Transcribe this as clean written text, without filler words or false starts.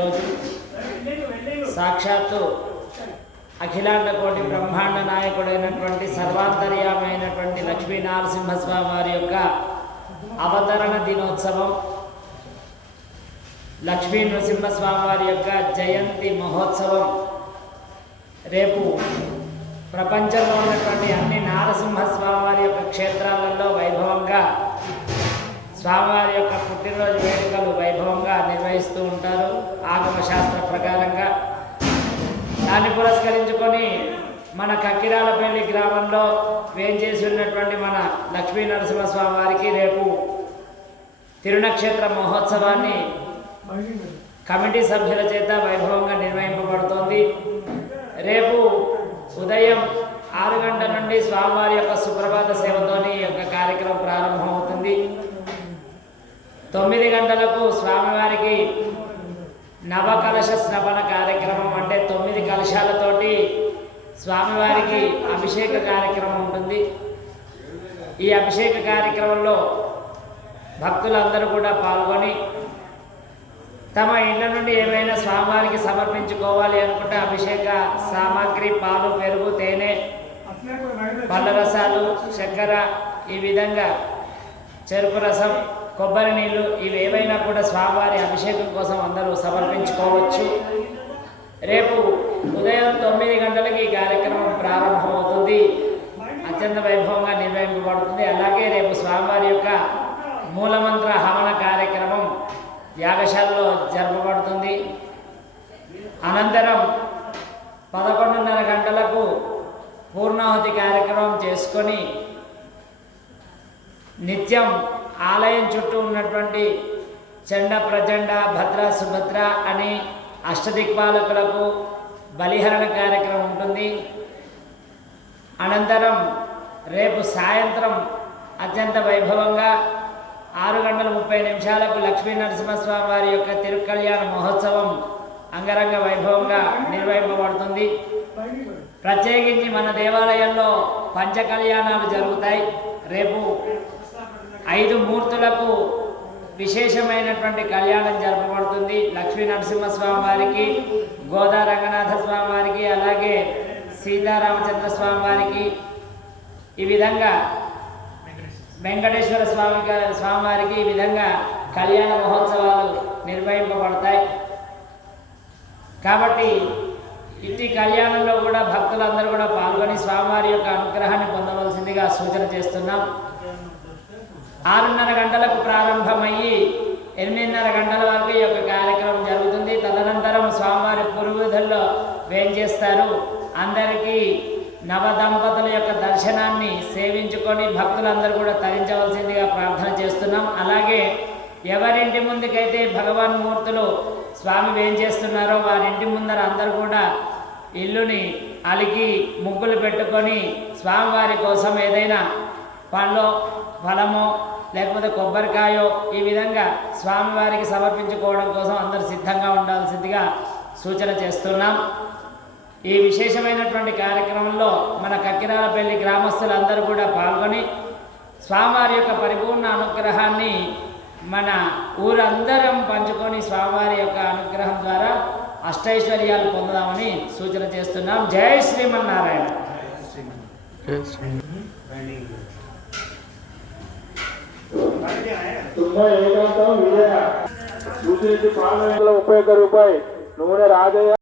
ఈరోజు సాక్షాత్తు అఖిలాండ కోటి బ్రహ్మాండ నాయకుడైనటువంటి సర్వాంతర్యామైనటువంటి లక్ష్మీ నరసింహస్వామి వారి యొక్క అవతరణ దినోత్సవం, లక్ష్మీ నరసింహస్వామి వారి యొక్క జయంతి మహోత్సవం రేపు ప్రపంచంలో ఉన్నటువంటి అన్ని నారసింహస్వామి వారి యొక్క క్షేత్రాలలో వైభవంగా స్వామివారి యొక్క పుట్టినరోజు వేడుకలు వైభవంగా నిర్వహిస్తూ ఉంటారు. ఆగమ శాస్త్ర ప్రకారంగా దాన్ని పురస్కరించుకొని మన కక్కిరాలపల్లి గ్రామంలో వేంచేసి ఉన్నటువంటి మన లక్ష్మీ నరసింహస్వామి వారికి రేపు తిరునక్షత్ర మహోత్సవాన్ని కమిటీ సభ్యుల చేత వైభవంగా నిర్వహింపబడుతోంది. రేపు ఉదయం 6 గంటల నుండి స్వామివారి యొక్క సుప్రభాత సేవతోని ఈ యొక్క కార్యక్రమం ప్రారంభమవుతుంది. 9 గంటలకు స్వామివారికి నవకలశ స్నపన కార్యక్రమం, అంటే 9 కలశాలతోటి స్వామివారికి అభిషేక కార్యక్రమం ఉంటుంది. ఈ అభిషేక కార్యక్రమంలో భక్తులందరూ కూడా పాల్గొని తమ ఇళ్ళ నుండి ఏమైనా స్వామివారికి సమర్పించుకోవాలి అనుకుంటే అభిషేక సామాగ్రి పాలు, పెరుగు, తేనె, పళ్ళ రసాలు, చక్కెర, ఈ విధంగా చెరుకు రసం, కొబ్బరి నీళ్ళు, ఇవి ఏవైనా కూడా స్వామివారి అభిషేకం కోసం అందరూ సమర్పించుకోవచ్చు. రేపు ఉదయం 9 గంటలకి ఈ కార్యక్రమం ప్రారంభమవుతుంది. అత్యంత వైభవంగా నిర్వహింపబడుతుంది. అలాగే రేపు స్వామివారి యొక్క మూలమంత్ర హవన కార్యక్రమం యాగశాలలో జరపబడుతుంది. అనంతరం 11:30 గంటలకు పూర్ణాహుతి కార్యక్రమం చేసుకొని నిత్యం ఆలయం చుట్టూ ఉన్నటువంటి చండ, ప్రచండ, భద్ర, సుభద్ర అని అష్టదిక్పాలకులకు బలిహరణ కార్యక్రమం ఉంటుంది. అనంతరం రేపు సాయంత్రం అత్యంత వైభవంగా 6:30 లక్ష్మీ నరసింహస్వామి వారి యొక్క తిరుకల్యాణ మహోత్సవం అంగరంగ వైభవంగా నిర్వహింపబడుతుంది. ప్రత్యేకించి మన దేవాలయంలో పంచకళ్యాణాలు జరుగుతాయి. రేపు 5 మూర్తులకు విశేషమైనటువంటి కళ్యాణం జరపబడుతుంది. లక్ష్మీ నరసింహస్వామి వారికి, గోదా రంగనాథ స్వామి వారికి, అలాగే సీతారామచంద్ర స్వామి వారికి, ఈ విధంగా వెంకటేశ్వర స్వామి వారికి ఈ విధంగా కళ్యాణ మహోత్సవాలు నిర్వహింపబడతాయి. కాబట్టి ఇట్టి కళ్యాణంలో కూడా భక్తులందరూ కూడా పాల్గొని స్వామివారి యొక్క అనుగ్రహాన్ని పొందవలసిందిగా సూచన చేస్తున్నాం. 6:30 గంటలకు ప్రారంభమయ్యి 8:30 గంటల వరకు ఈ యొక్క కార్యక్రమం జరుగుతుంది. తదనంతరం స్వామివారి పురువిధుల్లో వేంచేస్తారు. అందరికీ నవదంపతుల యొక్క దర్శనాన్ని సేవించుకొని భక్తులందరూ కూడా తరించవలసిందిగా ప్రార్థన చేస్తున్నాం. అలాగే ఎవరింటి ముందుకైతే భగవాన్ మూర్తులు స్వామి వేంచేస్తున్నారో వారింటి ముందర అందరూ కూడా ఇల్లుని అలికి ముగ్గులు పెట్టుకొని స్వామివారి కోసం ఏదైనా పండ్లో, ఫలమో, లేకపోతే కొబ్బరికాయో ఈ విధంగా స్వామివారికి సమర్పించుకోవడం కోసం అందరూ సిద్ధంగా ఉండాల్సిందిగా సూచన చేస్తున్నాం. ఈ విశేషమైనటువంటి కార్యక్రమంలో మన కక్కిరాలపల్లి గ్రామస్తులందరూ కూడా పాల్గొని స్వామివారి యొక్క పరిపూర్ణ అనుగ్రహాన్ని మన ఊరందరం పంచుకొని స్వామివారి యొక్క అనుగ్రహం ద్వారా అష్టైశ్వర్యాలు పొందుదామని సూచన చేస్తున్నాం. జై శ్రీమన్నారాయణ. ₹31 నూనె రాజయ్య